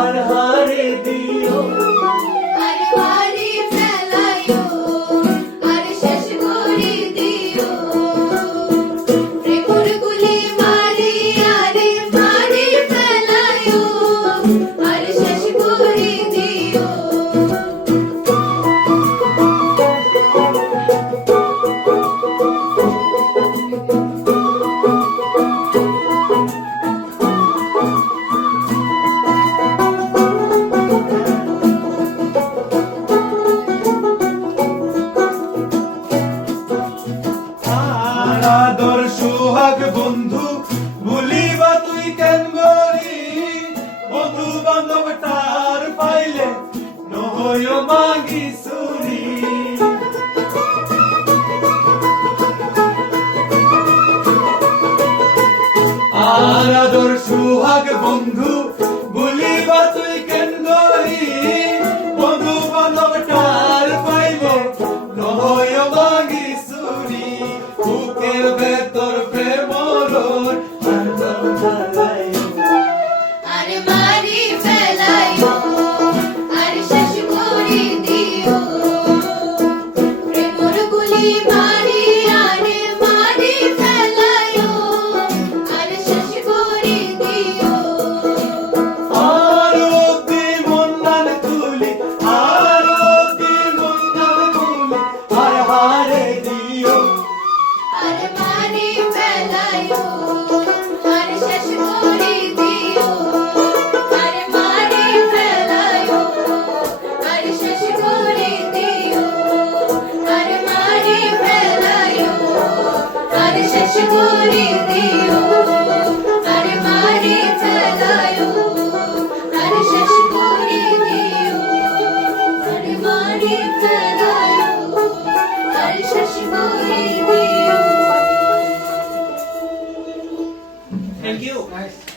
আর হারে দিও আরে মারি ফেলাইও আর শেষ করে দিও প্রেমর গুলি মারি আরে মারি ফেলাইও আর শেষ করে দিও আদর সোহাগ বন্ধু ভুলিবা তুই কেন গরি বন্ধু বান্ধব তার পাইলে নহয় মাগি সুরি আদর সোহাগ বন্ধু ভুলিবা তুই কেন গরি বন্ধু বান্ধব তার পাইলে নহয় মাগি সুরি বুকের ভেতর প্রেমর আরে মারি ফেলাইও আর শেষ করে দিও প্রেমর গুলি মারি আরে মারি ফেলাইও আর শেষ করে দিও আরো দি মন্নান তুলি আরো দি মন্নান তুলি আর হারে দিও আরে মারি ফেলাইও আর শেষ করে দিও আরে মারি ফেলাইও আর শেষ করে দিও আরে মারি ফেলাইও আর শেষ করে দিও আরে মারি ফেলাইও আর শেষ করে দিও আরে মারি ফেলাইও আর শেষ করে দিও Thank you. Nice.